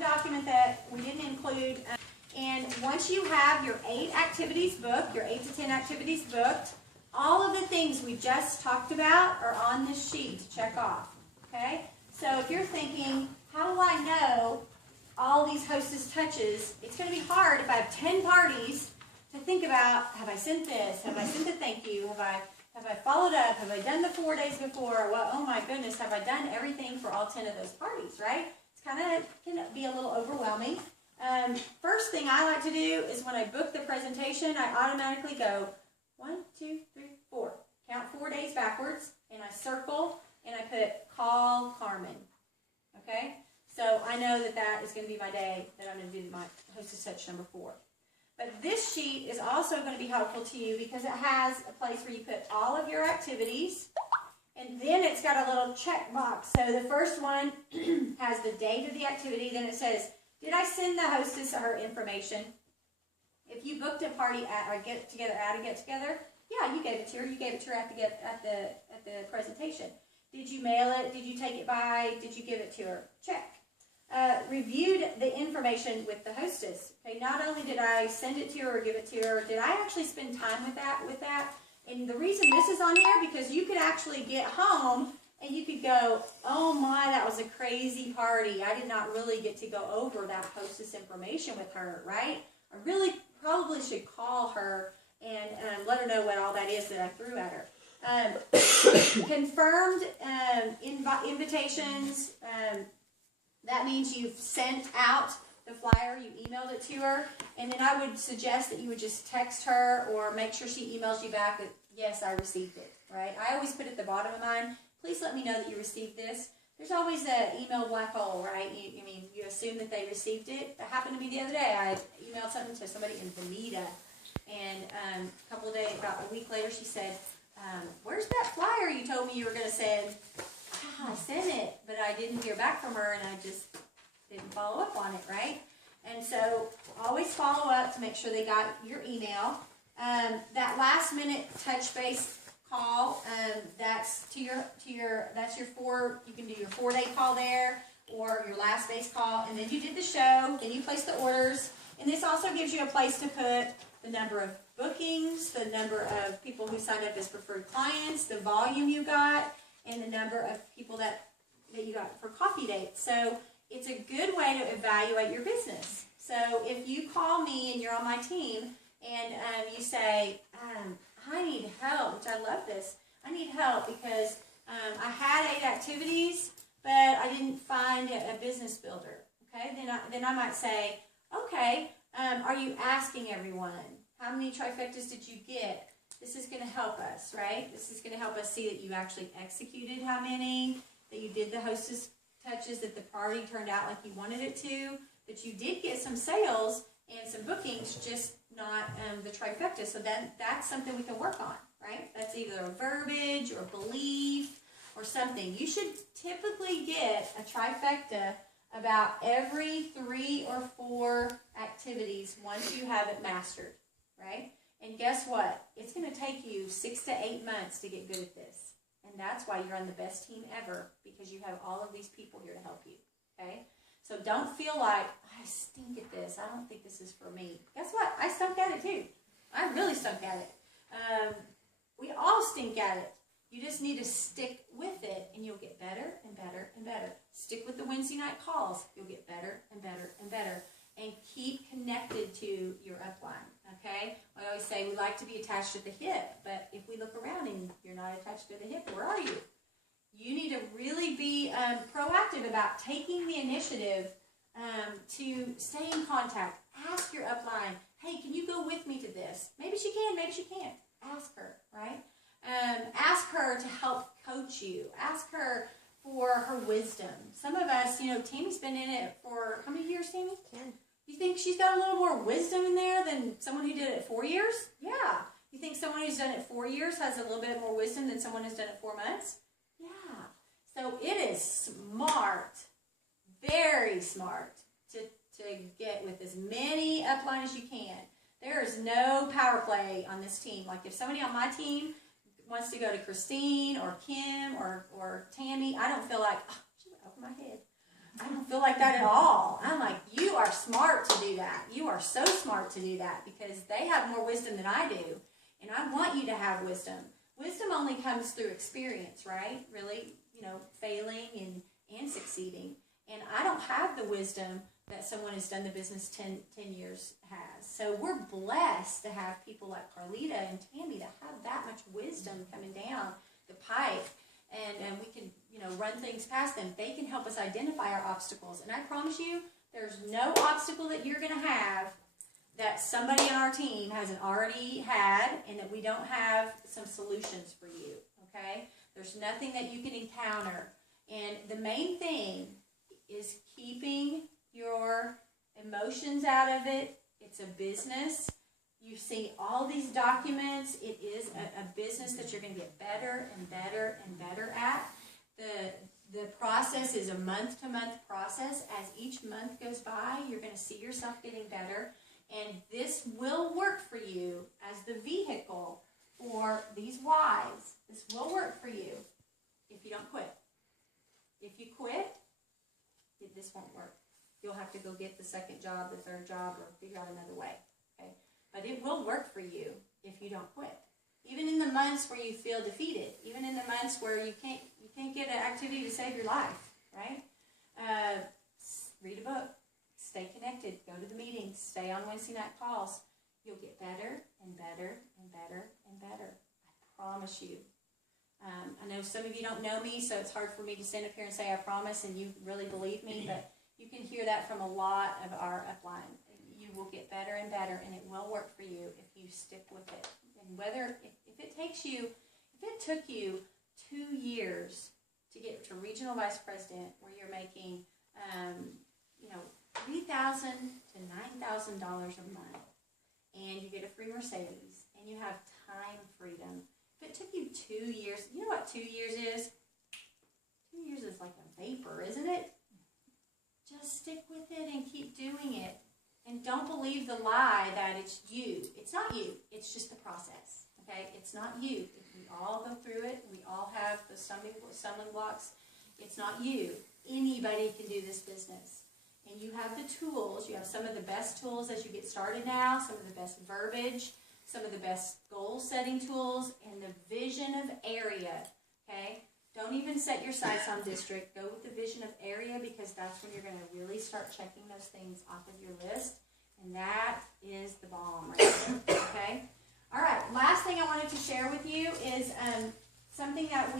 document that we didn't include. And once you have your 8 activities booked, your 8 to 10 activities booked, all of the things we just talked about are on this sheet to check off. Okay? So if you're thinking, how do I know all these hostess touches? It's going to be hard if I have 10 parties to think about, have I sent this? Have I sent a thank you? Have I followed up? Have I done the 4 days before? Well, oh my goodness, have I done everything for all 10 of those parties, right? It's kind of can be a little overwhelming. First thing I like to do is when I book the presentation, I automatically go 1, 2, 3, 4. Count 4 days backwards, and I circle, and I put call Carmen. Okay? So I know that that is going to be my day that I'm going to do my hostess touch number 4. But this sheet is also going to be helpful to you because it has a place where you put all of your activities, and then it's got a little check box. So the first one has the date of the activity. Then it says, did I send the hostess her information? If you booked a party at a get-together, yeah, you gave it to her. You gave it to her at the presentation. Did you mail it? Did you take it by? Did you give it to her? Check. Reviewed the information with the hostess. Okay, not only did I send it to her or give it to her, did I actually spend time with that? And the reason this is on here, because you could actually get home and you could go, oh my, that was a crazy party. I did not really get to go over that hostess information with her, right? I really probably should call her and let her know what all that is that I threw at her. Confirmed invitations. That means you've sent out the flyer, you emailed it to her, and then I would suggest that you would just text her or make sure she emails you back that, yes, I received it, right? I always put at the bottom of mine, please let me know that you received this. There's always an email black hole, right? You assume that they received it. That happened to me the other day. I emailed something to somebody in Bonita, and a couple of days, about a week later, she said, where's that flyer you told me you were going to send? I sent it, but I didn't hear back from her, and I just didn't follow up on it, right? And so always follow up to make sure they got your email. That last minute touch base call, that's that's your 4. You can do your 4-day call there, or your last base call, and then you did the show, then you place the orders, and this also gives you a place to put the number of bookings, the number of people who signed up as preferred clients, the volume you got, and the number of people that you got for coffee dates. So it's a good way to evaluate your business. So if you call me and you're on my team and you say, I need help, which I love this. I need help because I had 8 activities, but I didn't find a business builder. Okay, then I might say, okay, are you asking everyone? How many trifectas did you get? This is going to help us, right? This is going to help us see that you actually executed how many, that you did the hostess touches, that the party turned out like you wanted it to, that you did get some sales and some bookings, just not the trifecta. So that's something we can work on, right? That's either a verbiage or belief or something. You should typically get a trifecta about every 3 or 4 activities once you have it mastered, right? And guess what? It's going to take you 6 to 8 months to get good at this. And that's why you're on the best team ever, because you have all of these people here to help you, okay? So don't feel like, I stink at this. I don't think this is for me. Guess what? I stunk at it too. I really stunk at it. We all stink at it. You just need to stick with it, and you'll get better and better and better. Stick with the Wednesday night calls. You'll get better and better and better. And keep connected to your upline, okay? I always say we like to be attached at the hip, but if we look around and you're not attached to the hip, where are you? You need to really be proactive about taking the initiative to stay in contact. Ask your upline, hey, can you go with me to this? Maybe she can, maybe she can't. Ask her, right? Ask her to help coach you. Ask her for her wisdom. Some of us, Tammy's been in it for, how many years, Tammy? 10. You think she's got a little more wisdom in there than someone who did it 4 years? Yeah. You think someone who's done it 4 years has a little bit more wisdom than someone who's done it 4 months? Yeah. So it is smart, very smart, to get with as many upline as you can. There is no power play on this team. Like if somebody on my team wants to go to Christine or Kim or Tammy, I don't feel like, oh, she went over my head. I don't feel like that at all. I'm like, you are smart to do that. You are so smart to do that because they have more wisdom than I do. And I want you to have wisdom. Wisdom only comes through experience, right? Really, failing and succeeding. And I don't have the wisdom that someone who's done the business 10 years has. So we're blessed to have people like Carlita and Tammy that have that much wisdom coming down the pipe. And we can, run things past them. They can help us identify our obstacles. And I promise you, there's no obstacle that you're going to have that somebody on our team hasn't already had and that we don't have some solutions for you, okay? There's nothing that you can encounter. And the main thing is keeping your emotions out of it. It's a business. You see all these documents. It is a business that you're going to get better and better and better at. The process is a month-to-month process. As each month goes by, you're going to see yourself getting better. And this will work for you as the vehicle for these whys. This will work for you if you don't quit. If you quit, this won't work. You'll have to go get the second job, the third job, or figure out another way. Okay? But it will work for you if you don't quit. Even in the months where you feel defeated, even in the months where you can't get an activity to save your life, right? Read a book, stay connected, go to the meetings, stay on Wednesday night calls. You'll get better and better and better and better. I promise you. I know some of you don't know me, so it's hard for me to stand up here and say I promise, and you really believe me, but you can hear that from a lot of our upline. You will get better and better, and it will work for you if you stick with it. And if it took you 2 years to get to regional vice president, where you're making, $3,000 to $9,000 a month, and you get a free Mercedes, and you have time freedom. If it took you 2 years, you know what 2 years is? 2 years is like a vapor, isn't it? Just stick with it and keep doing it. And don't believe the lie that it's you. It's not you. It's just the process. Okay? It's not you. We all go through it. We all have the stumbling blocks. It's not you. Anybody can do this business. And you have the tools. You have some of the best tools as you get started now, some of the best verbiage, some of the best goal-setting tools, and the vision of area. Okay? Don't even set your sights on district. Go with the vision of area, because that's when you're going to really start checking those things off of your list. And that is the bomb right there. Okay? All right. Last thing I wanted to share with you is something that we